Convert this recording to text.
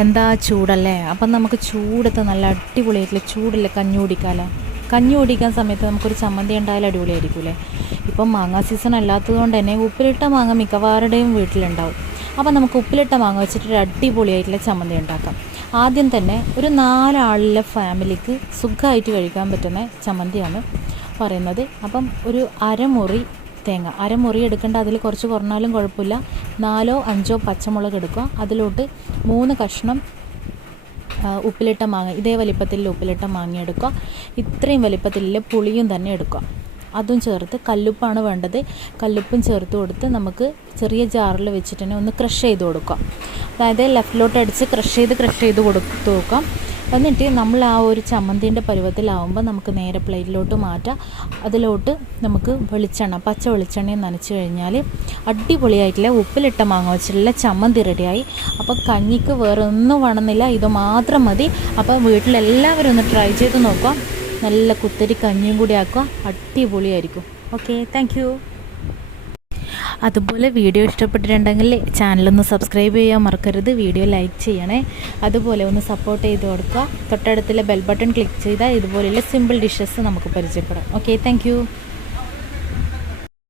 എന്താ ചൂടല്ലേ? അപ്പം നമുക്ക് ചൂടത്ത് നല്ല അടിപൊളിയായിട്ടുള്ള ചൂടില്ല കഞ്ഞി കുടിക്കാമല്ലോ. കഞ്ഞി കുടിക്കാൻ സമയത്ത് നമുക്കൊരു ചമ്മന്തി ഉണ്ടായാലും അടിപൊളിയായിരിക്കൂലേ. ഇപ്പം മാങ്ങ സീസൺ അല്ലാത്തത് കൊണ്ട് തന്നെ ഉപ്പിലിട്ട മാങ്ങ മിക്കവാറുടെയും വീട്ടിലുണ്ടാവും. അപ്പം നമുക്ക് ഉപ്പിലിട്ട മാങ്ങ വെച്ചിട്ടൊരു അടിപൊളിയായിട്ടുള്ള ചമ്മന്തി ഉണ്ടാക്കാം. ആദ്യം തന്നെ ഒരു 4 ആളുള്ള ഫാമിലിക്ക് സുഖമായിട്ട് കഴിക്കാൻ പറ്റുന്ന ചമ്മന്തിയാണ് പറയുന്നത്. അപ്പം ഒരു അരമുറി തേങ്ങ, അരമുറി എടുക്കേണ്ട, അതിൽ കുറച്ച് കുറഞ്ഞാലും കുഴപ്പമില്ല. 4 5 പച്ചമുളക് എടുക്കുക. അതിലോട്ട് 3 കഷ്ണം ഉപ്പിലിട്ട മാങ്ങ, ഇതേ വലിപ്പത്തിൽ ഉപ്പിലിട്ട മാങ്ങ എടുക്കുക. ഇത്രയും വലിപ്പത്തിലുള്ള പുളിയും തന്നെ എടുക്കുക. അതും ചേർത്ത്, കല്ലുപ്പാണ് വേണ്ടത്, കല്ലുപ്പും ചേർത്ത് കൊടുത്ത് നമുക്ക് ചെറിയ ജാറിൽ വെച്ചിട്ട് തന്നെ ഒന്ന് ക്രഷ് ചെയ്ത് കൊടുക്കാം. അതായത് ലെഫ്റ്റിലോട്ട് അടിച്ച് ക്രഷ് ചെയ്ത് കൊടുത്ത് നോക്കാം. എന്നിട്ട് നമ്മൾ ആ ഒരു ചമ്മന്തിൻ്റെ പരുവത്തിലാവുമ്പോൾ നമുക്ക് നേരെ പ്ലേറ്റിലോട്ട് മാറ്റാം. അതിലോട്ട് നമുക്ക് വെളിച്ചെണ്ണ, പച്ച വെളിച്ചെണ്ണയും നനച്ച് കഴിഞ്ഞാൽ അടിപൊളിയായിട്ടുള്ള ഉപ്പിലിട്ട മാങ്ങ വെച്ചിട്ടുള്ള ചമ്മന്തി റെഡിയായി. അപ്പോൾ കഞ്ഞിക്ക് വേറെ ഒന്നും വേണമെന്നില്ല, ഇത് മാത്രം മതി. അപ്പോൾ വീട്ടിലെല്ലാവരും ഒന്ന് ട്രൈ ചെയ്ത് നോക്കാം. നല്ല കുത്തരി കഞ്ഞിയും കൂടി ആക്കുക, അടിപൊളിയായിരിക്കും. Okay, thank you. അതുപോലെ വീഡിയോ ഇഷ്ടപ്പെട്ടിട്ടുണ്ടെങ്കിൽ ചാനലൊന്ന് സബ്സ്ക്രൈബ് ചെയ്യാൻ മറക്കരുത്. വീഡിയോ ലൈക്ക് ചെയ്യണേ. അതുപോലെ ഒന്ന് സപ്പോർട്ട് ചെയ്ത് കൊടുക്കുക. തൊട്ടടുത്തുള്ള ബെൽ ബട്ടൺ ക്ലിക്ക് ചെയ്താൽ ഇതുപോലെയുള്ള സിമ്പിൾ ഡിഷസ് നമുക്ക് പരിചയപ്പെടാം. Okay, thank you.